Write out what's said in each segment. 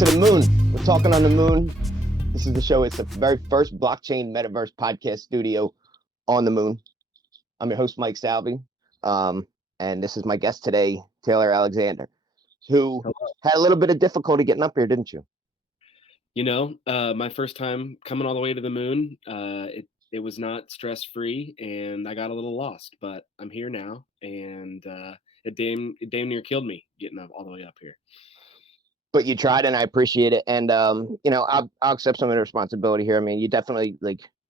to the moon. We're talking on the moon. This is the show. It's the very first blockchain metaverse podcast studio on the moon. I'm your host, Mike Salvi. And this is my guest today, Taylor Alexander, who had a little bit of difficulty getting up here, didn't you? My first time coming all the way to the moon, it was not stress-free, and I got a little lost, but I'm here now, and it damn near killed me getting up all the way up here. But you tried, and I appreciate it. And I'll accept some of the responsibility here. I mean, you definitely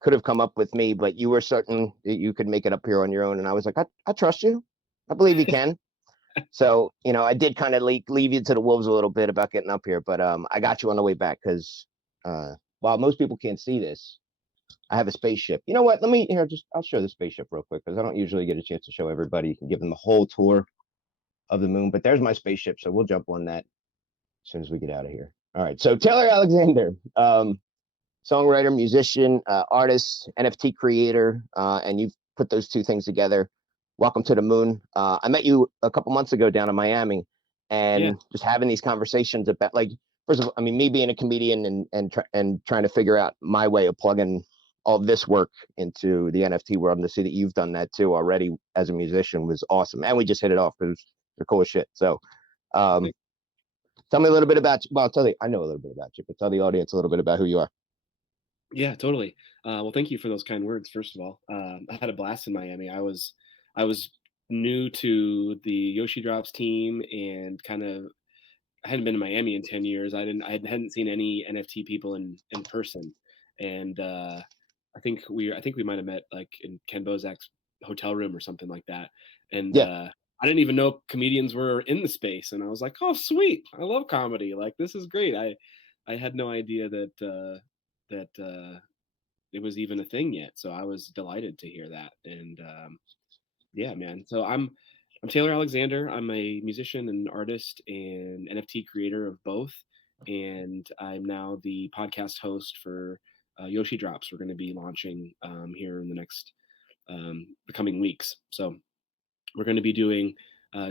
could have come up with me, but you were certain that you could make it up here on your own. And I was like, I trust you. I believe you can. So, I did kind of leave you to the wolves a little bit about getting up here, but I got you on the way back because while most people can't see this, I have a spaceship. You know what? I'll show the spaceship real quick because I don't usually get a chance to show everybody and give them the whole tour of the moon. But there's my spaceship, so we'll jump on that as soon as we get out of here. All right. So Taylor Alexander, songwriter, musician, artist, NFT creator, and you've put those two things together. Welcome to the moon. I met you a couple months ago down in Miami, and just having these conversations about, first of all, I mean, me being a comedian and trying to figure out my way of plugging all this work into the NFT world, and to see that you've done that too already as a musician was awesome. And we just hit it off because you're cool as shit. So, tell me a little bit about you. Well, I know a little bit about you, but tell the audience a little bit about who you are. Yeah, totally. Well, thank you for those kind words, first of all. I had a blast in Miami. I was new to the Yoshi Drops team, and I hadn't been to Miami in 10 years. I hadn't seen any NFT people in person. And I think we might have met like in Ken Bozak's hotel room or something like that. And I didn't even know comedians were in the space, and I was like, "Oh, sweet! I love comedy. Like, this is great." I had no idea that it was even a thing yet, so I was delighted to hear that. And yeah, man. So I'm Taylor Alexander. I'm a musician and artist and NFT creator of both, and I'm now the podcast host for Yoshi Drops. We're going to be launching here in the next the coming weeks. So we're going to be doing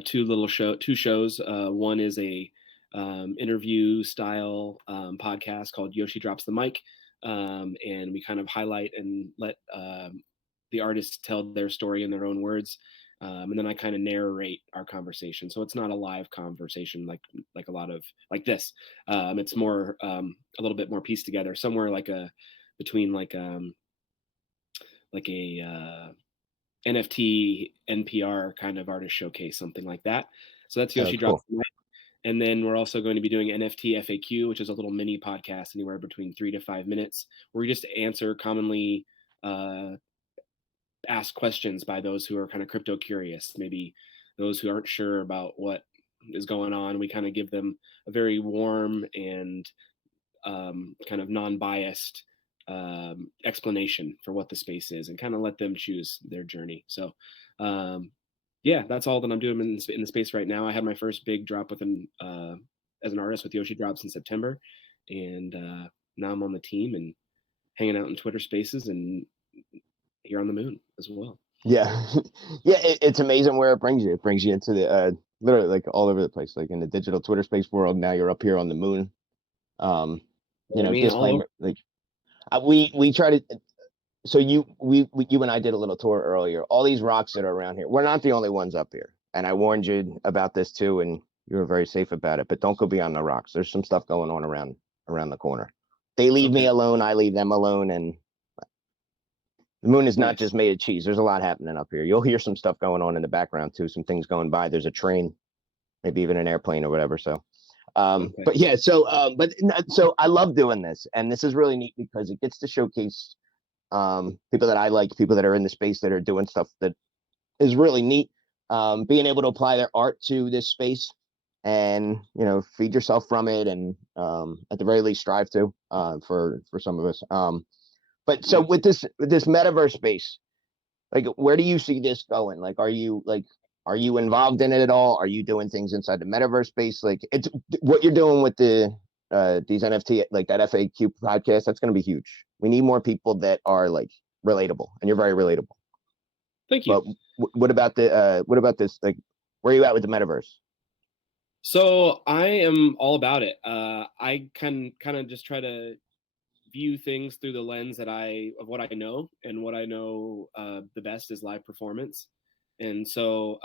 two shows. One is a interview style podcast called Yoshi Drops the Mic, and we kind of highlight and let the artists tell their story in their own words. And then I kind of narrate our conversation, so it's not a live conversation like a lot of like this. It's more a little bit more pieced together, somewhere between a NFT NPR kind of artist showcase, something like that. So that's Yoshi Drops. Cool. And then we're also going to be doing NFT FAQ, which is a little mini podcast, anywhere between 3 to 5 minutes, where we just answer commonly asked questions by those who are kind of crypto curious, maybe those who aren't sure about what is going on. We kind of give them a very warm and kind of non-biased explanation for what the space is, and kind of let them choose their journey. So that's all that I'm doing in the space right now. I had my first big drop as an artist with Yoshi Drops in September, and now I'm on the team and hanging out in Twitter Spaces and here on the moon as well. Yeah, it's amazing where it brings you. It brings you into the literally like all over the place, like in the digital Twitter space world. Now you're up here on the moon. Disclaimer, we try to. So you and I did a little tour earlier. All these rocks that are around here, we're not the only ones up here. And I warned you about this too, and you were very safe about it. But don't go beyond the rocks. There's some stuff going on around the corner. They leave me alone. I leave them alone, and the moon is not just made of cheese. There's a lot happening up here. You'll hear some stuff going on in the background too. Some things going by. There's a train, maybe even an airplane or whatever. So, but yeah. So I love doing this, and this is really neat because it gets to showcase people that I like, people that are in the space that are doing stuff that is really neat. Being able to apply their art to this space, and feed yourself from it, and at the very least strive to for some of us. But so with this metaverse space, like, where do you see this going? Like, are you involved in it at all? Are you doing things inside the metaverse space? Like, it's what you're doing with these NFT, like that FAQ podcast. That's going to be huge. We need more people that are like relatable, and you're very relatable. Thank you. But what about this? Like, where are you at with the metaverse? So I am all about it. I can kind of just try to view things through the lens that I of what I know, and what I know the best is live performance. And so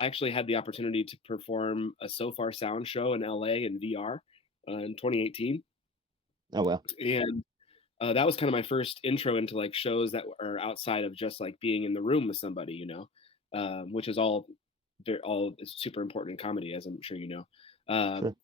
I actually had the opportunity to perform a So Far Sound show in LA in VR in 2018, Oh well, and that was kind of my first intro into like shows that are outside of just like being in the room with somebody, which is all is super important in comedy, as I'm sure you know. Um, sure.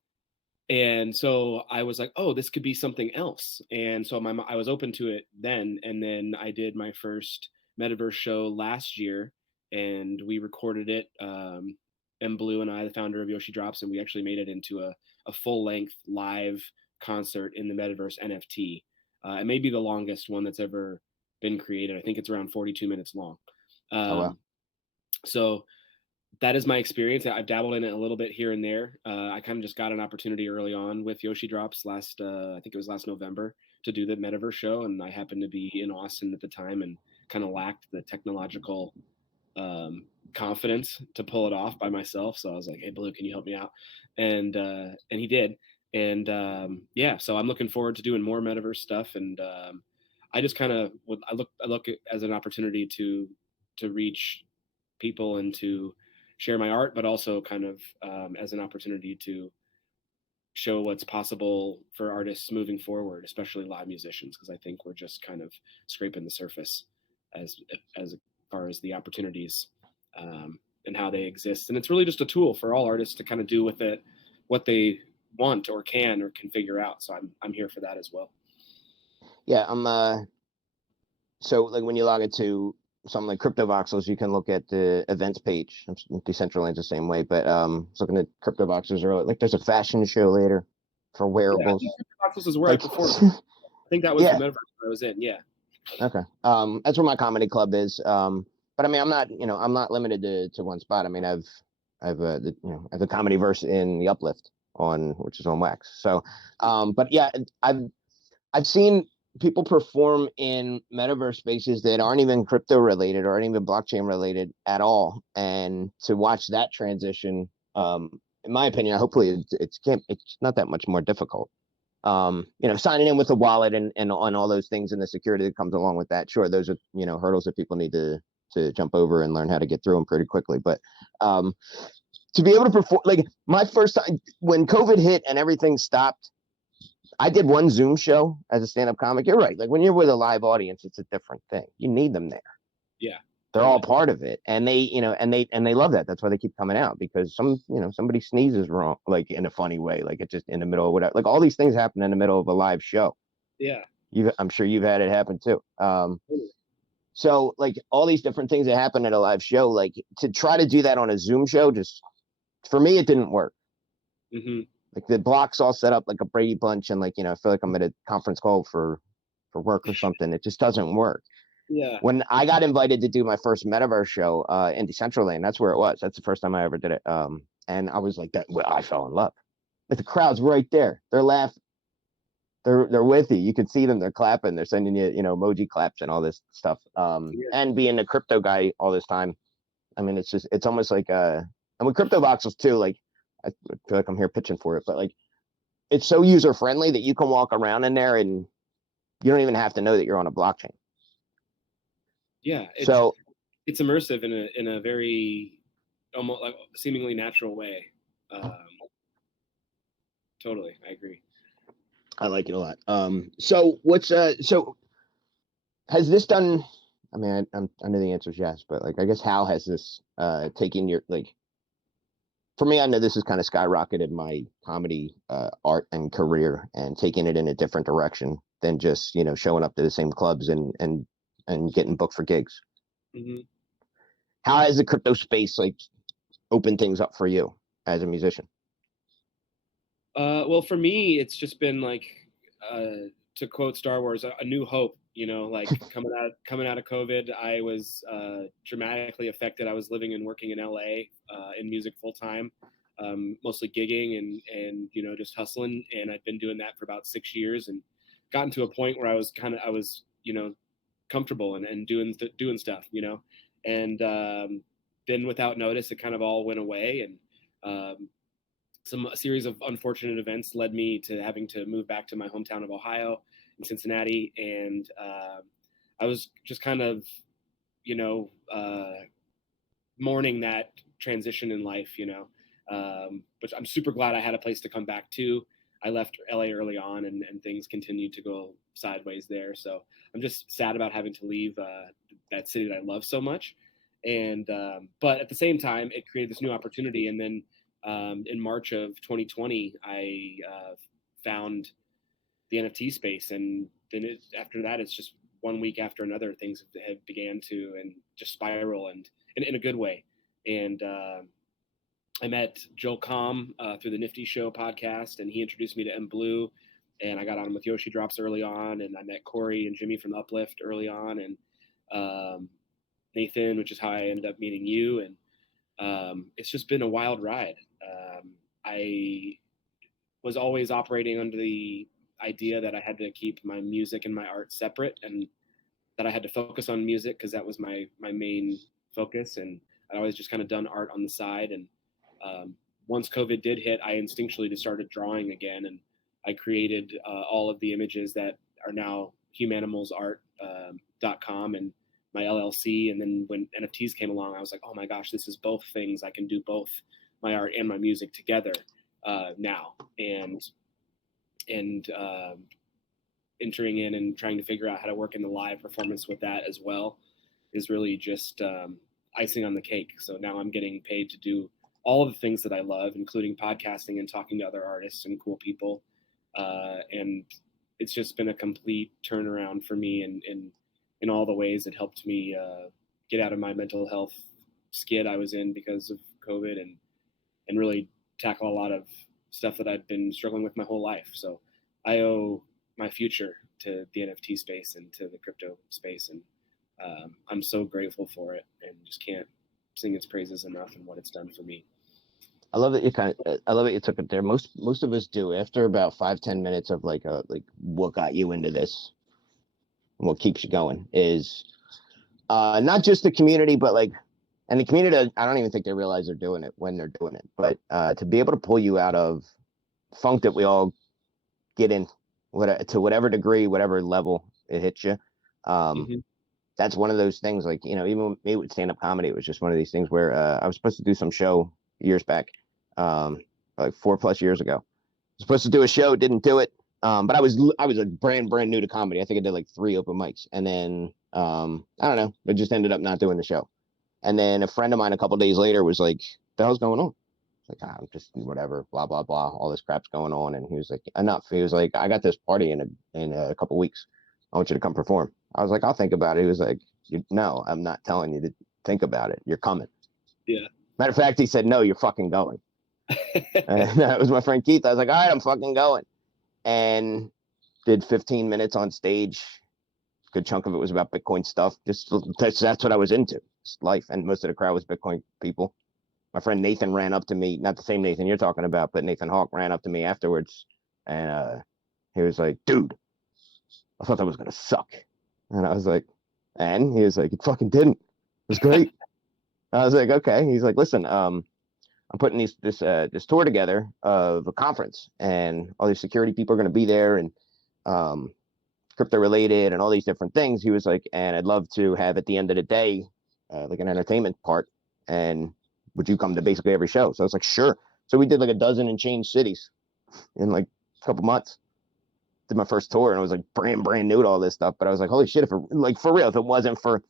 and so I was like, oh, this could be something else. And so I was open to it then. And then I did my first metaverse show last year, and we recorded it. M Blue and I, the founder of Yoshi Drops, and we actually made it into a full length live concert in the metaverse NFT. It may be the longest one that's ever been created. I think it's around 42 minutes long. Oh well, Um, so that is my experience. I've dabbled in it a little bit here and there. I kind of just got an opportunity early on with Yoshi Drops I think it was last November, to do the Metaverse show, and I happened to be in Austin at the time and kind of lacked the technological confidence to pull it off by myself. So I was like, "Hey, Blue, can you help me out?" And he did. And yeah, so I'm looking forward to doing more Metaverse stuff. And I just kind of I look at it as an opportunity to reach people and to share my art, but also kind of as an opportunity to show what's possible for artists moving forward, especially live musicians, because I think we're just kind of scraping the surface as as far as the opportunities and how they exist. And it's really just a tool for all artists to kind of do with it what they want or can figure out. So I'm here for that as well. yeah. So like when you log into something like Crypto Voxels, you can look at the events page. Decentraland's the same way, but I was looking at Crypto Voxels earlier. Like there's a fashion show later for Yeah, I think wearables. Boxes is where I Like performed. I think that was the yeah, metaverse I was in. Yeah. okay. That's where my comedy club is. But I mean, I'm not limited to one spot. I mean, I've I have the comedy verse in the Uplift on, which is on Wax. So, but yeah, I've seen people perform in metaverse spaces that aren't even crypto related or aren't even blockchain related at all, and to watch that transition, in my opinion, hopefully it's not that much more difficult. Signing in with a wallet and on all those things and the security that comes along with that. Sure, those are hurdles that people need to jump over and learn how to get through them pretty quickly. But um, to be able to perform, like my first time when COVID hit and everything stopped, I did one Zoom show as a stand-up comic. You're right. Like when you're with a live audience, it's a different thing. You need them there. Yeah. They're all Totally. part of it, and they love that. That's why they keep coming out, because somebody sneezes wrong, like in a funny way, like it just in the middle of whatever. Like all these things happen in the middle of a live show. Yeah. I'm sure you've had it happen too. Totally. So like all these different things that happen at a live show, like to try to do that on a Zoom show, just for me, it didn't work. Hmm. Like the blocks all set up like a Brady Bunch, and like I feel like I'm at a conference call for work or something. It just doesn't work. Yeah. When I got invited to do my first metaverse show in Decentraland, that's where it was. That's the first time I ever did it. And I was like that. Well, I fell in love. Like the crowd's right there. They're laughing. They're with you. You can see them. They're clapping. They're sending you emoji claps and all this stuff. Yeah. And being a crypto guy all this time, I mean, it's almost like and with crypto voxels too. Like I feel like I'm here pitching for it, but like it's so user friendly that you can walk around in there and you don't even have to know that you're on a blockchain. Yeah. So It's immersive in a very almost like seemingly natural way. Um, totally, I agree. I like it a lot. So has this done? I mean, I know the answer is yes, but like, I guess how has this taken your like? For me, I know this has kind of skyrocketed my comedy art and career, and taking it in a different direction than just showing up to the same clubs and getting booked for gigs. Hmm. How has the crypto space like opened things up for you as a musician? Well, for me, it's just been like, to quote Star Wars, a new hope. Like coming out of COVID, I was dramatically affected. I was living and working in LA in music full time, mostly gigging and just hustling. And I'd been doing that for about 6 years, and gotten to a point where I was comfortable and doing stuff, and then without notice, it kind of all went away. And a series of unfortunate events led me to having to move back to my hometown of Ohio in Cincinnati, and I was just kind of, you know, mourning that transition in life, but I'm super glad I had a place to come back to. I left LA early on, and things continued to go sideways there. So I'm just sad about having to leave that city that I love so much. And but at the same time, it created this new opportunity. And then in March of 2020, I found the NFT space, and then after that, it's just one week after another, things have began to and just spiral, and in a good way. And I met Joel Comm through the Nifty Show podcast, and he introduced me to M Blue, and I got on with Yoshi Drops early on, and I met Corey and Jimmy from the Uplift early on, and Nathan, which is how I ended up meeting you, and it's just been a wild ride. I was always operating under the idea that I had to keep my music and my art separate, and that I had to focus on music because that was my main focus, and I'd always just kind of done art on the side. And once COVID did hit, I instinctually just started drawing again, and I created all of the images that are now Humanimals.art.com and my LLC. And then when NFTs came along, I was like, oh my gosh, this is both things. I can do both my art and my music together now. And entering in and trying to figure out how to work in the live performance with that as well is really just icing on the cake. So now I'm getting paid to do all of the things that I love, including podcasting and talking to other artists and cool people. And it's just been a complete turnaround for me in all the ways. It helped me get out of my mental health skid I was in because of COVID, and really tackle a lot of stuff that I've been struggling with my whole life. So I owe my future to the NFT space and to the crypto space. And I'm so grateful for it, and just can't sing its praises enough and what it's done for me. I love that I love that you took it there. Most of us do after about 5-10 minutes of like what got you into this and what keeps you going is not just the community, but like, and the community, I don't even think they realize they're doing it when they're doing it, but to be able to pull you out of funk that we all get in, to whatever degree, whatever level it hits you. That's one of those things, like, even me with stand-up comedy, it was just one of these things where I was supposed to do some show years back, like 4+ years ago. I was supposed to do a show, didn't do it. But I was like brand new to comedy. I think I did like 3 open mics, and then I don't know, I just ended up not doing the show. And then a friend of mine a couple days later was like, "The hell's going on?" Like, I'm just whatever, blah blah blah, all this crap's going on. And he was like, "Enough." He was like, "I got this party in a couple weeks. I want you to come perform." I was like, "I'll think about it." He was like, "No, I'm not telling you to think about it. You're coming." Yeah. Matter of fact, he said, "No, you're fucking going." And that was my friend Keith. I was like, "All right, I'm fucking going." And did 15 minutes on stage. A good chunk of it was about Bitcoin stuff. Just that's what I was into. It's life. And most of the crowd was Bitcoin people. My friend Nathan ran up to me, not the same Nathan you're talking about, but Nathan Hawk ran up to me afterwards, and he was like, "Dude, I thought that was gonna suck." And I was like, and he was like, "It fucking didn't. It was great." I was like, "Okay." He's like, "Listen, I'm putting this tour together of a conference, and all these security people are gonna be there, and crypto related and all these different things." He was like, "And I'd love to have at the end of the day, like an entertainment part, and would you come to basically every show?" So I was like, "Sure." So we did like a dozen and change cities in like a couple months. Did my first tour, and it was like brand new to all this stuff. But I was like, holy shit, like for real, if it wasn't for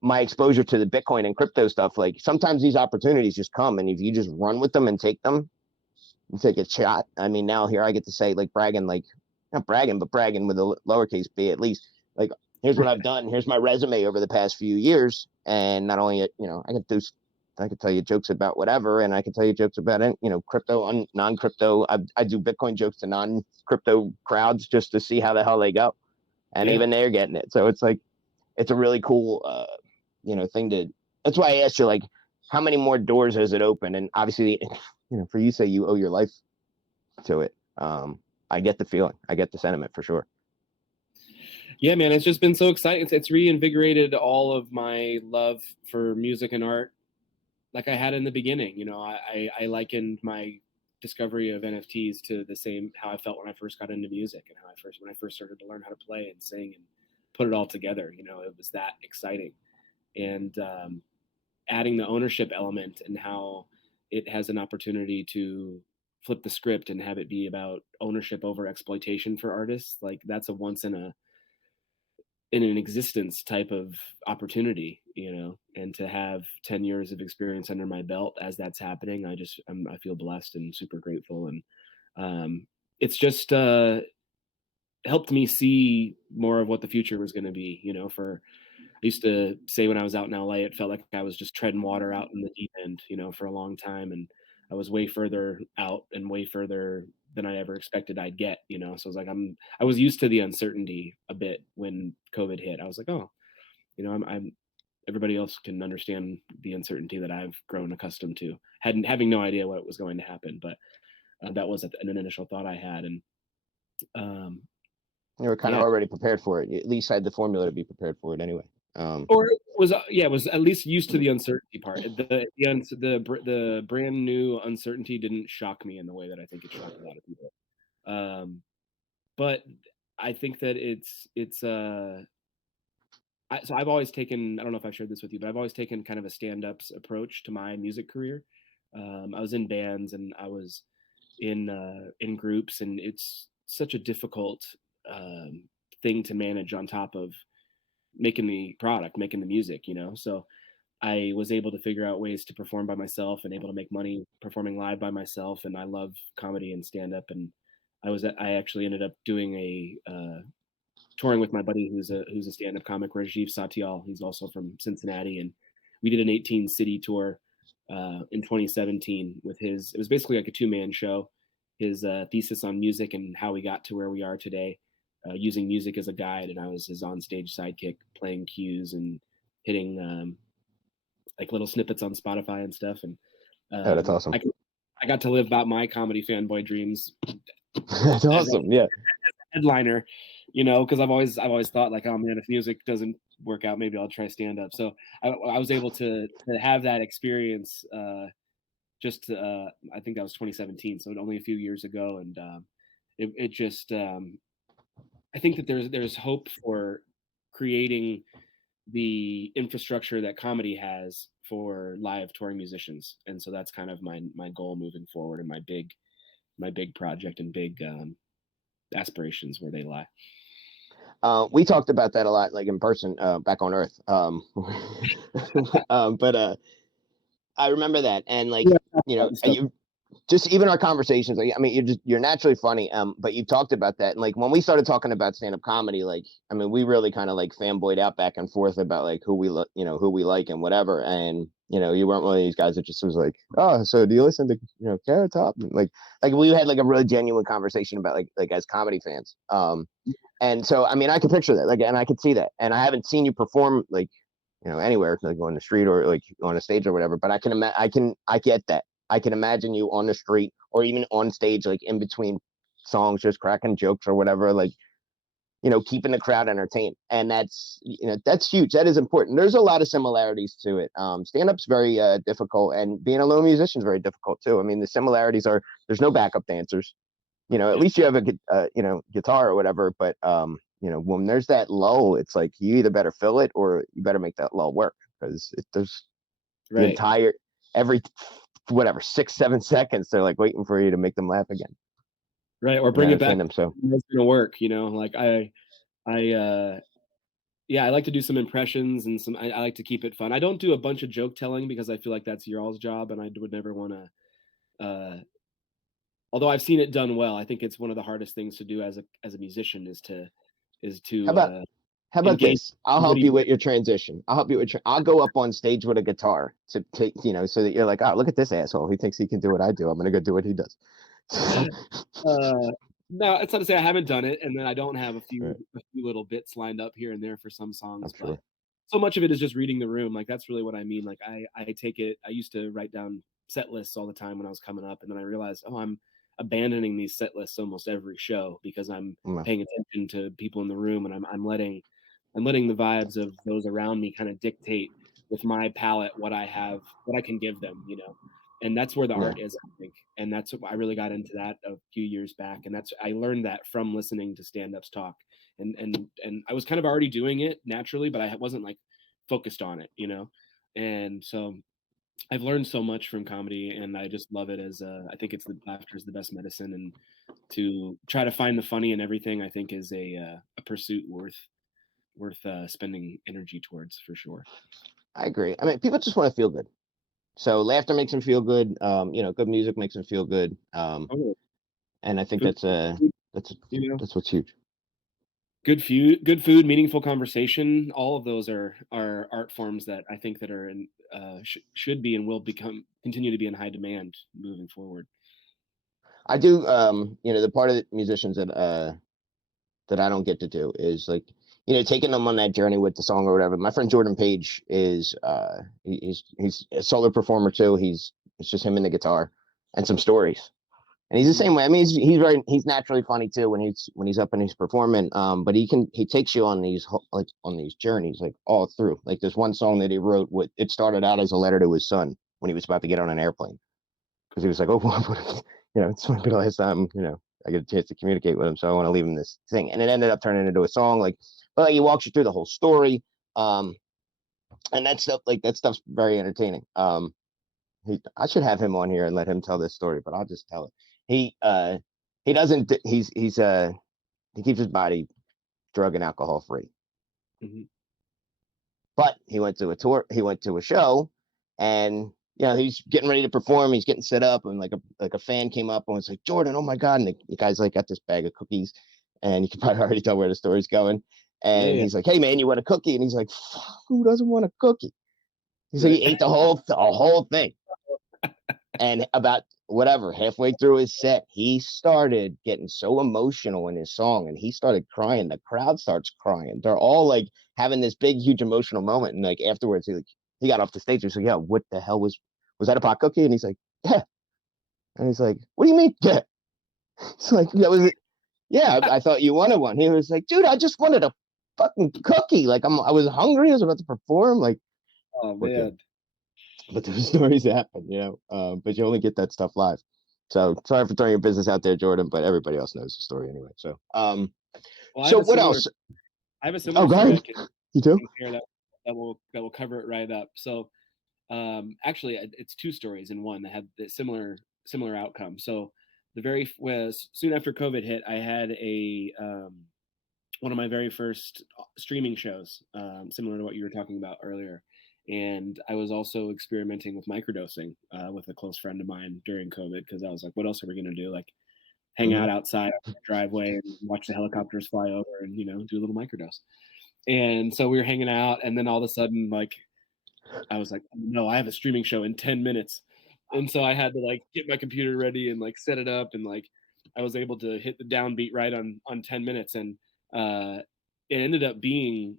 my exposure to the Bitcoin and crypto stuff, like sometimes these opportunities just come, and if you just run with them and take them and take a shot. I mean, now here I get to say, like, bragging, like, not bragging, but bragging with a lowercase b, at least, like, here's what I've done. Here's my resume over the past few years. And not only I could tell you jokes about whatever, and I can tell you jokes about it, crypto, non-crypto. I do Bitcoin jokes to non-crypto crowds just to see how the hell they go, and even they're getting it. So it's like, it's a really cool, thing to. That's why I asked you, like, how many more doors has it opened? And obviously, for you say you owe your life to it. I get the feeling, I get the sentiment for sure. Yeah, man, it's just been so exciting. It's reinvigorated all of my love for music and art like I had in the beginning. I likened my discovery of NFTs to the same how I felt when I first got into music and how I first when I first started to learn how to play and sing and put it all together. You know, it was that exciting. And adding the ownership element and how it has an opportunity to flip the script and have it be about ownership over exploitation for artists, like that's a once in an existence type of opportunity, you know. And to have 10 years of experience under my belt as that's happening, I feel blessed and super grateful. And um, it's just helped me see more of what the future was going to be, you know. For I used to say when I was out in LA, it felt like I was just treading water out in the deep end, you know, for a long time. And I was way further out and way further than I ever expected I'd get, you know. So I was like, I was used to the uncertainty a bit when COVID hit. I was like, oh, you know, I'm everybody else can understand the uncertainty that I've grown accustomed to, having no idea what was going to happen. But that was an initial thought I had. And um, You were kind of yeah, already prepared for it. You at least had the formula to be prepared for it anyway. or it was yeah, it was at least used to the uncertainty part. The brand new uncertainty didn't shock me in the way that I think it shocked a lot of people. Um, but I think that so I've always taken, I don't know if I've shared this with you, but I've always taken kind of a stand-ups approach to my music career. I was in bands and I was in groups, and it's such a difficult thing to manage on top of making the product, making the music, you know. So I was able to figure out ways to perform by myself and able to make money performing live by myself. And I love comedy and stand up. And I actually ended up doing touring with my buddy who's a stand up comic, Rajiv Satyal. He's also from Cincinnati, and we did an 18 city tour in 2017 with his. It was basically like a 2-man show. His thesis on music and how we got to where we are today, using music as a guide, and I was his onstage sidekick, playing cues and hitting like little snippets on Spotify and stuff. And Oh, that's um, awesome. I I got to live out my comedy fanboy dreams That's as a awesome. Yeah. headliner, you know, because I've always thought like, oh man, if music doesn't work out, maybe I'll try stand up. So I was able to have that experience. I think that was 2017, so only a few years ago, and it just I think that there's hope for creating the infrastructure that comedy has for live touring musicians, and so that's kind of my goal moving forward, and my big project and big aspirations where they lie. We talked about that a lot, like in person, back on Earth. But I remember that, and like, Yeah, you know, and stuff. you just even our conversations. Like, I mean, you're naturally funny. But you talked about that, and like when we started talking about stand up comedy, like, I mean, we really kind of like fanboyed out back and forth about like who we like and whatever. And you know, you weren't one of these guys that just was like, oh, so do you listen to Carrot Top? Like we had like a really genuine conversation about like as comedy fans. And so I mean, I could picture that, like, and I could see that, and I haven't seen you perform like anywhere, like on the street or like on a stage or whatever. But I get that. I can imagine you on the street or even on stage, like in between songs, just cracking jokes or whatever, like keeping the crowd entertained. And that's huge. That is important. There's a lot of similarities to it. Stand up's very difficult, and being a lone musician is very difficult too. I mean, the similarities are there's no backup dancers. At Yeah, least you have a guitar or whatever. But when there's that lull, it's like you either better fill it or you better make that lull work, because there's the right, entire every whatever 6 7 seconds they're like waiting for you to make them laugh again right, or and bring it back. entertain them. So It's gonna work, you know. Like I yeah, I like to do some impressions and I like to keep it fun. I don't do a bunch of joke telling because I feel like that's your all's job, and I would never want to. Although I've seen it done well, I think it's one of the hardest things to do as a musician is how to about how about engage this? I'll help somebody. you with your transition. I'll help you with. I'll go up on stage with a guitar to take, so that you're like, oh, look at this asshole. He thinks he can do what I do. I'm gonna go do what he does. Uh, no, it's not to say I haven't done it, and then I don't have Right, a few little bits lined up here and there for some I'm songs, but sure. so much of it is just reading the room. Like that's really what I mean. Like I take it. I used to write down set lists all the time when I was coming up, and then I realized, oh, I'm abandoning these set lists almost every show because I'm No. paying attention to people in the room, and I'm letting the vibes of those around me kind of dictate with my palette what I can give them. You know. and that's where the Yeah, art is, I think, and that's I really got into that a few years back, and that's I learned that from listening to stand-ups talk, and I was kind of already doing it naturally, but I wasn't like focused on it, and so I've learned so much from comedy, and I just love it as I think it's the laughter is the best medicine, and to try to find the funny in everything, I think is a pursuit worth spending energy towards for sure. I agree. I mean, people just want to feel good. So laughter makes them feel good. Good music makes them feel good. Oh, And I think food, food, that's you know, that's what's huge. good food, meaningful conversation. All of those are art forms that I think that are in should be and will become continue to be in high demand moving forward. I do. The part of the musicians that I don't get to do is like, taking them on that journey with the song or whatever. My friend Jordan Page is he's a solo performer too. It's just him and the guitar and some stories. And he's the Mhm. same way. I mean, he's naturally funny too when he's up and he's performing. But he takes you on these like on these journeys like all through. Like there's one song that he wrote. With it started out as a letter to his son when he was about to get on an airplane because he was like, oh, it's going to be the last time I get a chance to communicate with him, so I want to leave him this thing. And it ended up turning into a song. But like, he walks you through the whole story. Um, and that stuff's very entertaining. I should have him on here and let him tell this story, but I'll just tell it. He doesn't. He keeps his body drug and alcohol free. Mhm. But he went to a tour. He went to a show, and he's getting ready to perform. He's getting set up, and like a fan came up and was like, "Jordan, oh my god!" And the guy's like got this bag of cookies, and you can probably already tell where the story's going. Yeah, And yeah. he's like, "Hey man, you want a cookie?" And he's like, "Who doesn't want a cookie?" He's like, Right. he ate the whole thing. And about whatever, halfway through his set, he started getting so emotional in his song and he started crying. The crowd starts crying. They're all like having this big, huge emotional moment. And like afterwards, he got off the stage. He's like, "Yeah, what the hell was that a pot cookie?" And he's like, "Yeah." And he's like, "What do you mean? Yeah." It's like, "That was it. Yeah, I thought you wanted one." He was like, "Dude, I just wanted a fucking cookie. Like I was hungry. I was about to perform. Like, Oh we're good." man. But those stories happen. But you only get that stuff live. So sorry for throwing your business out there, Jordan, but everybody else knows the story anyway. So, Well, so what else? I have a Oh, similar go story ahead. You I too? can share that will cover it right up. So, actually, it's two stories in one that had the similar outcome. So, the very was soon after COVID hit, I had a one of my very first streaming shows, similar to what you were talking about earlier. And I was also experimenting with microdosing with a close friend of mine during COVID because I was like, what else are we going to do? Like, hang Hmm. out outside on the driveway and watch the helicopters fly over and, do a little microdose. And so we were hanging out, and then all of a sudden, like, I was like, "Oh, no, I have a streaming show in 10 minutes." And so I had to like get my computer ready and like set it up, and like I was able to hit the downbeat right on 10 minutes, and uh it ended up being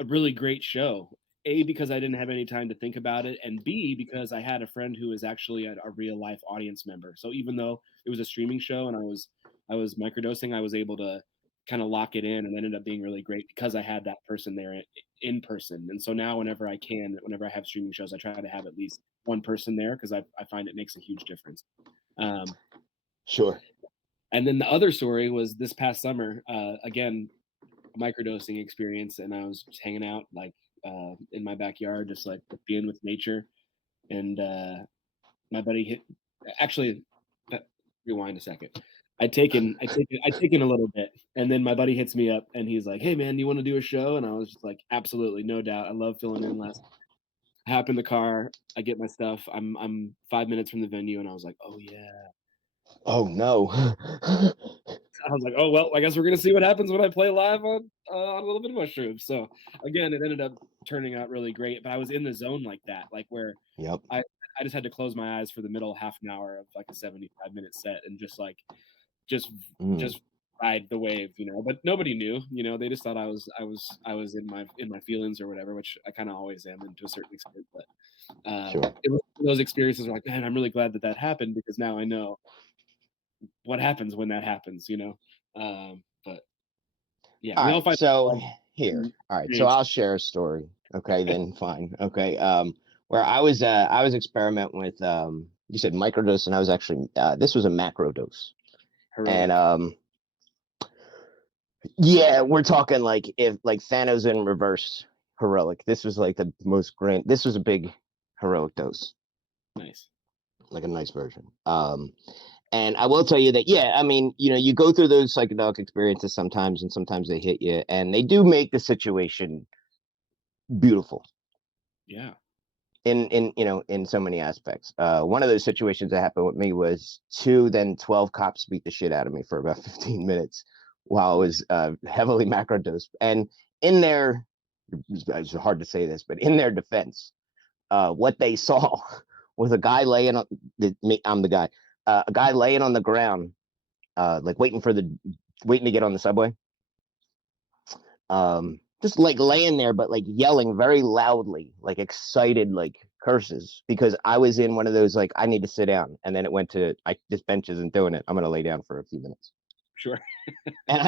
a really great show. A, because I didn't have any time to think about it, and B, because I had a friend who was actually a real life audience member. So even though it was a streaming show and I was microdosing, I was able to kind of lock it in, and it ended up being really great because I had that person there in person. And so now, whenever I have streaming shows, I try to have at least one person there because I find it makes a huge difference. Um, Sure. and then the other story was this past summer. Again, microdosing experience, and I was just hanging out like in my backyard, just like being with nature. And my buddy hit. Actually, uh, rewind a second. I'd taken a little bit, and then my buddy hits me up, and he's like, "Hey man, do you want to do a show?" And I was just like, "Absolutely, no doubt. I love filling in last." I hop in the car, I get my stuff. I'm 5 minutes from the venue, and I was like, "Oh yeah." Oh no. I was like, "Oh well, I guess we're gonna see what happens when I play live on a little bit of mushrooms." So again, it ended up turning out really great, but I was in the zone like that, like where Yep. I I just had to close my eyes for the middle half an hour of like a 75-minute set and just like just Mm, just ride the wave, But nobody knew, they just thought I was in my feelings or whatever, which I kind of always am, and to a certain extent. But sure. it was one of those experiences where like, man, I'm really glad that happened because now I know what happens when that happens, But yeah, All we all right. find So fun here. in All right. So experience. I'll share a story. Okay, then fine. Okay. Where I was experimenting with you said microdose, and I was actually this was a macro dose, and Heroic. yeah, we're talking like if like Thanos in reverse heroic. This was like the most grand. This was a big heroic dose, Nice. like a nice version. And I will tell you that, yeah, I mean, you go through those psychedelic experiences sometimes, and sometimes they hit you, and they do make the situation beautiful Yeah. in so many aspects. One of those situations that happened with me was two, then 12 cops beat the shit out of me for about 15 minutes while I was heavily macrodosed. And in their, it's hard to say this, but in their defense, what they saw was a guy laying on I'm the guy, a guy laying on the ground, like waiting to get on the subway. Just like laying there, but like yelling very loudly, like excited, like curses, because I was in one of those like I need to sit down, and then it went to this bench isn't doing it. I'm gonna lay down for a few minutes, Sure. and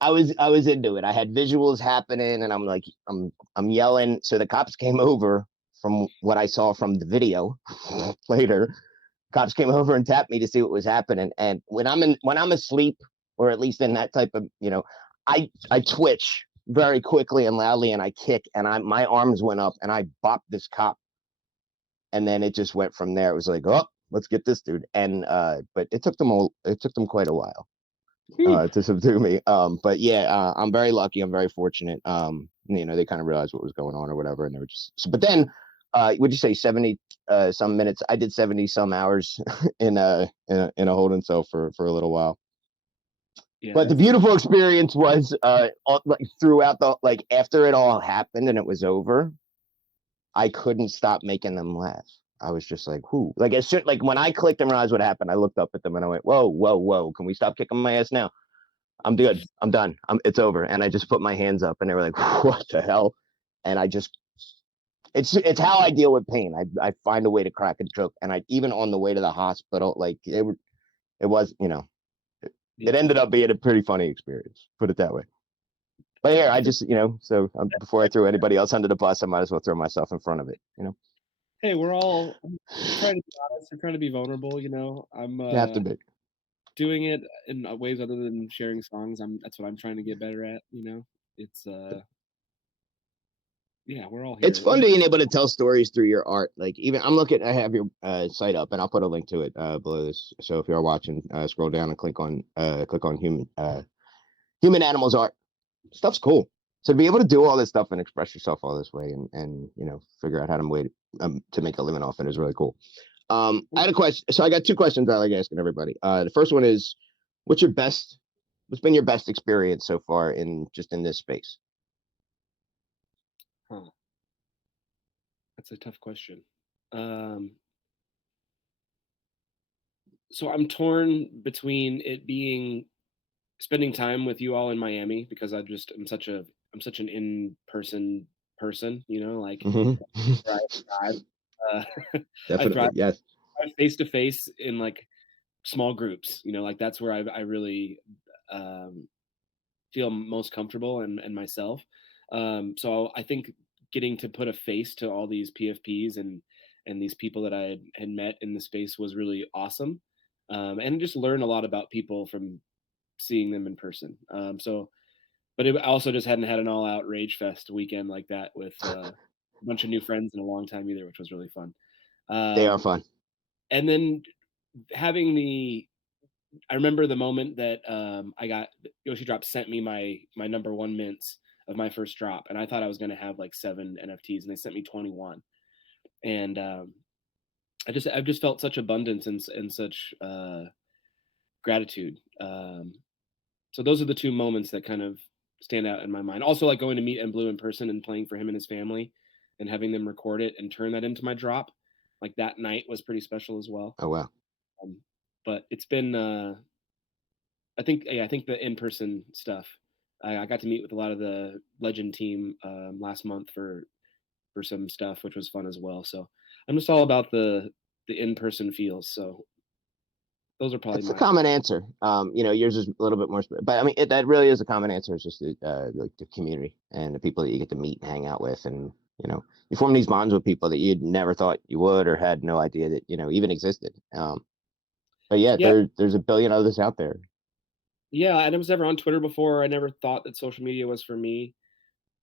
I was into it. I had visuals happening, and I'm like I'm yelling. So the cops came over from what I saw from the video later. Cops came over and tapped me to see what was happening, and when I'm asleep, or at least in that type of I twitch very quickly and loudly, and I kick, and my arms went up, and I bopped this cop, and then it just went from there. It was like, oh, let's get this dude, and but it took them quite a while Whew. to subdue me. But yeah, I'm very lucky. I'm very fortunate. They kind of realized what was going on or whatever, and they were just. So, but then, would you say 70 some minutes? I did 70 some hours in a holding cell for a little while. Yeah, But the that's beautiful experience was like throughout the like after it all happened and it was over, I couldn't stop making them laugh. I was just like, whoo. Like as soon like when I clicked and realized what happened, I looked up at them and I went, whoa, whoa, whoa. Can we stop kicking my ass now? I'm good. I'm done. It's over. And I just put my hands up and they were like, what the hell? And I just it's how I deal with pain. I find a way to crack a joke. And I even on the way to the hospital, like it was, it yeah. ended up being a pretty funny experience. Put it that way. But here, I I think just, so before I throw anybody else under the bus, I might as well throw myself in front of it. hey, we're all trying to be honest, we're trying to be vulnerable, I'm You have to be. doing it in ways other than sharing songs. That's what I'm trying to get better at, It's yeah, we're all It's here. fun being able to tell stories through your art. Like even I have your site up, and I'll put a link to it below this. So if you're watching, scroll down and click on human animals art. Stuff's cool. So to be able to do all this stuff and express yourself all this way, and figure out how to make a living off it is really cool. I had a question. So I got two questions I like asking everybody. The first one is, what's your best? What's been your best experience so far in this space? Huh, that's a tough question. Um, so I'm torn between it being spending time with you all in Miami because I'm such an in-person person, like Hmm. where I drive, I Definitely, drive yes. face to face in like small groups, like that's where I really um, feel most comfortable and myself. So I think getting to put a face to all these PFPs and these people that I had met in the space was really awesome, and just learn a lot about people from seeing them in person. But I also just hadn't had an all out rage fest weekend like that with a bunch of new friends in a long time either, which was really fun. They are Um, fun. and then having I remember the moment that I got Yoshi Drop sent me my number one mints of my first drop, and I thought I was going to have like 7 NFTs, and they sent me 21, and I've just felt such abundance and such gratitude. So those are the two moments that kind of stand out in my mind. Also, like going to meet M Blue in person and playing for him and his family, and having them record it and turn that into my drop. Like that night was pretty special as well. Oh wow. Um, but it's been I think the in person stuff. I got to meet with a lot of the Legend team last month for some stuff, which was fun as well. So I'm just all about the in person feels. So those are probably That's the my common answer. Yours is a little bit more, but I mean, that really is a common answer. It's just like the community and the people that you get to meet and hang out with, and You form these bonds with people that you'd never thought you would, or had no idea that, even existed. But yeah, Yeah, there's a billion others out there. yeah, and I was never on Twitter before. I never thought that social media was for me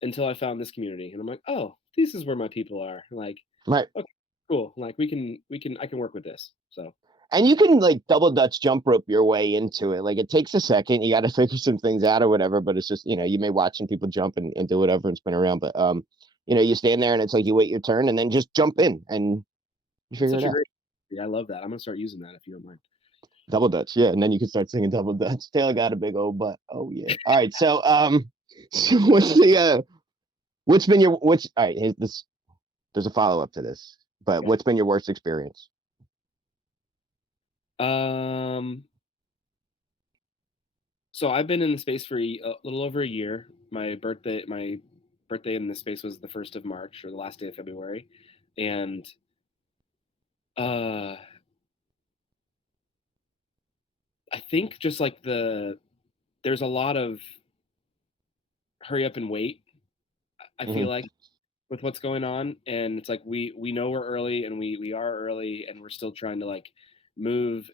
until I found this community, and I'm like, "Oh, this is where my people are." Like, Right. "Okay, cool. Like, we can I can work with this." So, And you can like double dutch jump rope your way into it. Like it takes a second. You got to figure some things out or whatever. But it's just, you may watch some people jump and do whatever and spin around. But you stand there and it's like you wait your turn and then just jump in and you that's figure it such a out. great yeah, I love that. I'm gonna start using that if you don't mind. Double dutch, yeah. And then you can start singing double dutch. Taylor got a big old butt. Oh yeah. All right. So so what's been your what's all right? This there's a follow up to this, but Okay. what's been your worst experience? Um, so I've been in the space for a little over a year. My birthday in this space was the 1st of March or the last day of February, and uh, I think just like there's a lot of hurry up and wait. I feel Hmm. like with what's going on, and it's like we know we're early, and we are early, and we're still trying to like move.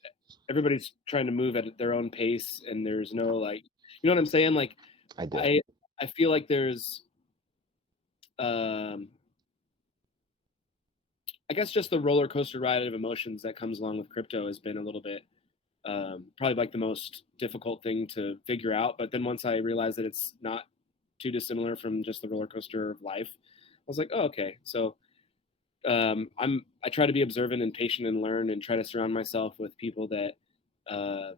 Everybody's trying to move at their own pace, and there's no like, you know what I'm saying? Like, I do. I I feel like there's um I guess just the roller coaster ride of emotions that comes along with crypto has been a little bit probably like the most difficult thing to figure out. But then once I realized that it's not too dissimilar from just the roller coaster of life, I was like, oh, okay. So I try to be observant and patient and learn and try to surround myself with people that uh,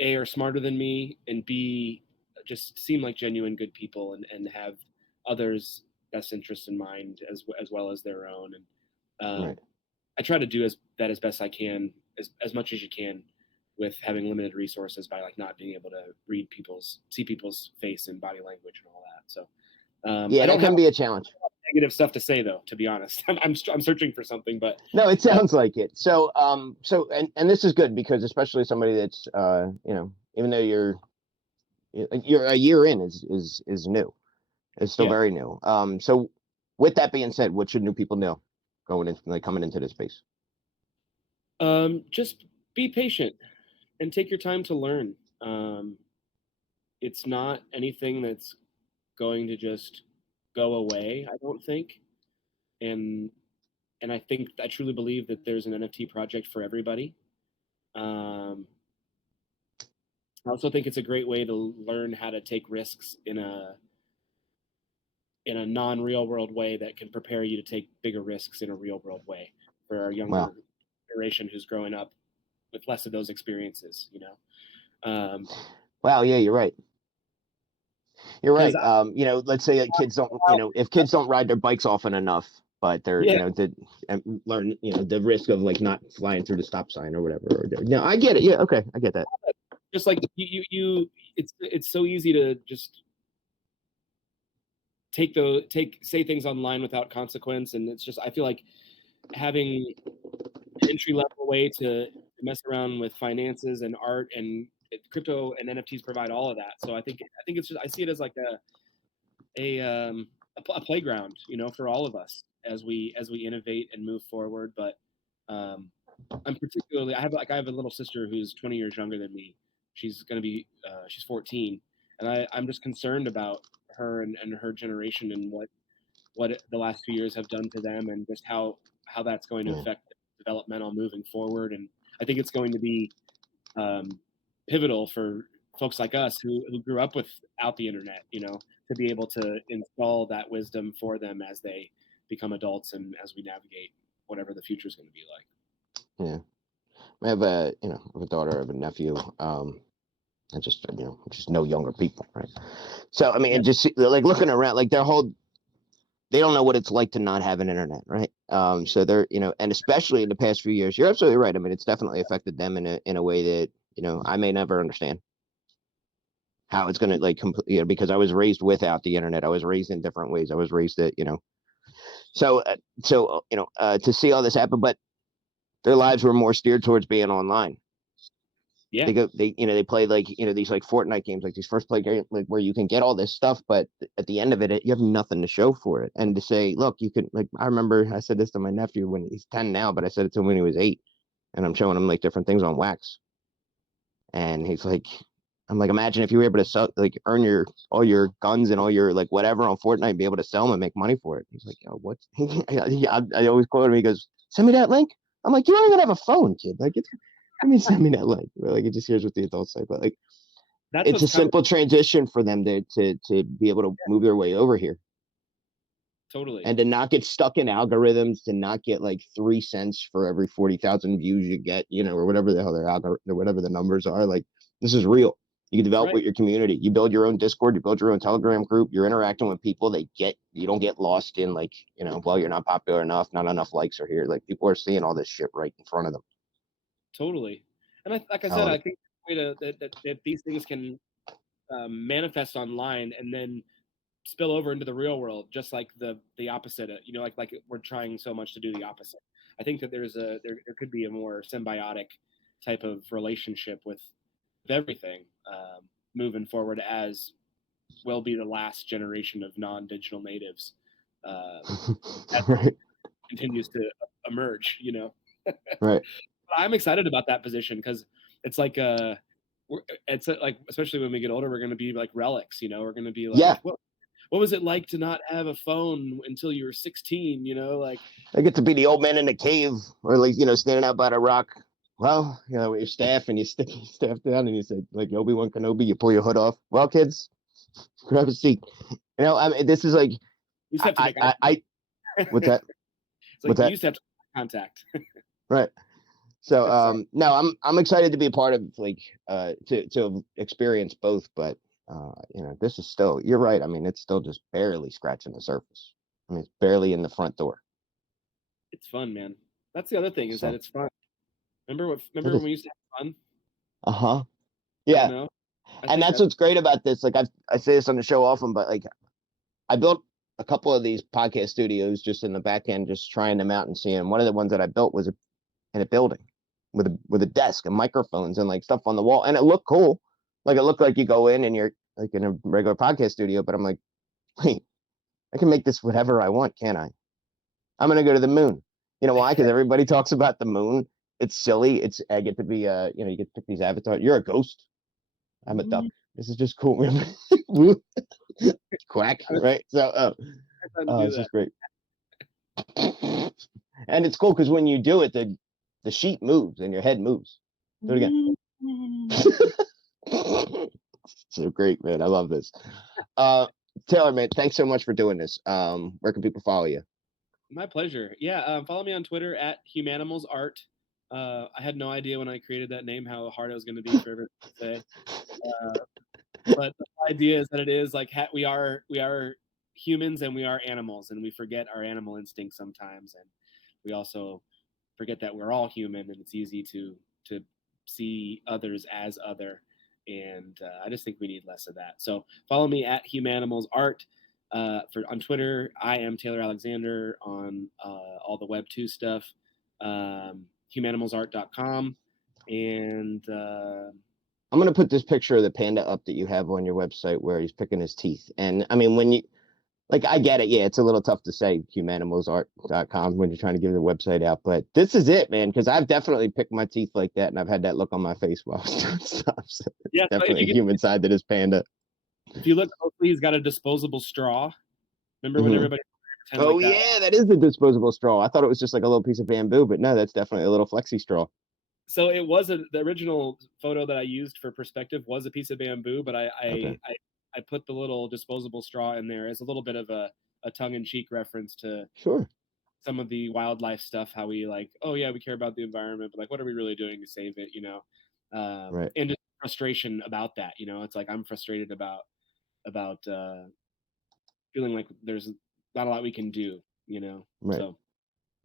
A are smarter than me and B just seem like genuine good people and have others' best interests in mind as well as their own. And Right. I try to do as best I can, as much as you can, with having limited resources by like not being able to see people's face and body language and all that. So Yeah, I that don't have can be a challenge. negative stuff to say though. To be honest, I'm searching for something, but No, it uh, sounds like it. So, and this is good because especially somebody that's, even though you're a year in is new. It's still yeah, very new. So with that being said, what should new people know going in, like coming into this space? just be patient and take your time to learn. It's not anything that's going to just go away. I don't think, and I think I truly believe that there's an NFT project for everybody. Um, I also think it's a great way to learn how to take risks in a non real world way that can prepare you to take bigger risks in a real world way for our Wow. younger generation who's growing up with less of those experiences. Um, Wow. Yeah, you're right. You're because right. Let's say like kids don't, if kids don't ride their bikes often enough, but they're, yeah, learn, the risk of like not flying through the stop sign or whatever. No, I get it. Yeah. Okay. I get that. just like it's so easy to just say things online without consequence, and it's just I feel like having entry level way to mess around with finances and art and crypto and NFTs provide all of that. So I think it's just I see it as like a playground, for all of us as we innovate and move forward. But um, I have a little sister who's 20 years younger than me. She's 14, and I'm just concerned about her and her generation and what the last 2 years have done to them and just how that's going to Yeah. affect developmental moving forward. And I think it's going to be um, pivotal for folks like us who grew up without the internet, to be able to install that wisdom for them as they become adults and as we navigate whatever the future is going to be like. Yeah. I have I have a daughter, I have a nephew. I just know younger people, right? So, I mean, Yeah. it just like looking around, like they don't know what it's like to not have an internet, right? So they're, and especially in the past few years, you're absolutely right. I mean, it's definitely affected them in a way that, I may never understand how it's going to like because I was raised without the internet. I was raised in different ways. I was raised that, so, to see all this happen, but their lives were more steered towards being online. Yeah. They play like, these like Fortnite games, like these first play games, like where you can get all this stuff, but at the end of it, you have nothing to show for it. And to say, look, you could, like, I remember I said this to my nephew when he's 10 now, but I said it to him when he was 8, and I'm showing him like different things on wax. And he's like, I'm like, imagine if you were able to sell, like, earn all your guns and all your like whatever on Fortnite and be able to sell them and make money for it. He's like, yo, what? I always quote him. He goes, send me that link. I'm like, you don't even have a phone, kid. Like, I mean, send me that link. Like, it just hears what the adults say, but like, That's it's a what's kind of simple transition for them to be able to move their way over here totally and to not get stuck in algorithms, to not get like 3 cents for every 40,000 views you get, or whatever the hell their algorithm or whatever the numbers are. Like, this is real. You can develop right. with your community. You build your own Discord, you build your own Telegram group, you're interacting with people. You don't get lost in like, well, you're not popular enough, not enough likes are here. Like, people are seeing all this shit right in front of them. Totally. And like I I said, love I it. think that these things can manifest online and then spill over into the real world, just like the opposite. Like we're trying so much to do the opposite. I think that there could be a more symbiotic type of relationship with everything moving forward, as will be the last generation of non-digital natives uh, as Right. continues to emerge. Right. I'm excited about that position because it's like like, especially when we get older, we're going to be like relics. We're going to be Yeah. like, what was it like to not have a phone until you were 16? Like, I get to be the old man in the cave, or like, standing out by the rock. Well, with your staff, and you stick your staff down, and you say, like Obi-Wan Kenobi, you pull your hood off. Well, kids, grab a seat. I mean, this is like, you used to have to make what's that? it's like What's you that? used to have to make contact. Right. So, Sorry. no, I'm excited to be a part of, like, to experience both, but this is still, you're right. I mean, it's still just barely scratching the surface. I mean, it's barely in the front door. It's fun, man. That's the other thing, is that So it's fun. Remember it when is. we used to have fun? Uh-huh. You Yeah. know, I And think that's that's what's great about this. Like, I say this on the show often, but like, I built a couple of these podcast studios just in the back end, just trying them out and seeing. One of the ones that I built was in a building with a desk and microphones and like stuff on the wall, and it looked cool. Like, it looked like you go in and you're like in a regular podcast studio, but I'm like, wait, I can make this whatever I want, can't I? I'm gonna go to the moon. You know why? Because everybody talks about the moon. It's silly. I get to be you get to pick these avatars. You're a ghost. I'm a duck. This is just cool. Quack, right? So, fun to do it's that. just great. And it's cool because when you do it, the sheet moves and your head moves. Do it again. So great, man. I love this. Uh, Taylor, man, thanks so much for doing this. Where can people follow you? My pleasure. Yeah, follow me on Twitter at Humanimals Art. I had no idea when I created that name how hard it was going to be for everyone to say. But the idea is that it is like we are humans and we are animals, and we forget our animal instincts sometimes, and we also forget that we're all human, and it's easy to see others as other. And I just think we need less of that. So follow me at Humanimals Art on Twitter. I am Taylor Alexander on all the Web2 stuff. Humanimalsart.com. And I'm gonna put this picture of the panda up that you have on your website where he's picking his teeth. And I mean, when you like, I get it. Yeah, it's a little tough to say humanimalsart.com when you're trying to give the website out, but this is it, man. Because I've definitely picked my teeth like that, and I've had that look on my face while I was doing stuff. So it's yeah, so definitely a human side to this panda. if you look closely, he's got a disposable straw. Remember when Hmm. everybody pretend Oh like that? yeah, that is the disposable straw. I thought it was just like a little piece of bamboo, but no, that's definitely a little flexi straw. So it was the original photo that I used for perspective was a piece of bamboo, but Okay, I put the little disposable straw in there as a little bit of a tongue in cheek reference to sure, some of the wildlife stuff. How we like, oh yeah, we care about the environment, but like, what are we really doing to save it? right, And just frustration about that. It's like I'm frustrated about feeling like there's not a lot we can do. right. So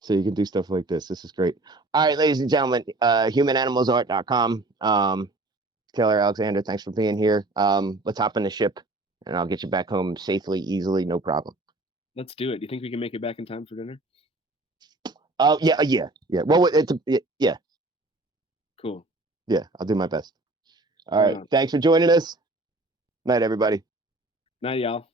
So you can do stuff like this. This is great. All right, ladies and gentlemen, humananimalsart.com. Taylor Alexander, thanks for being here. Let's hop in the ship, and I'll get you back home safely, easily, no problem. let's do it. Do you think we can make it back in time for dinner? Oh yeah, yeah, yeah. Well, it's yeah. Cool. Yeah, I'll do my best. All Right right. on. Thanks for joining us. Night, everybody. Night, y'all.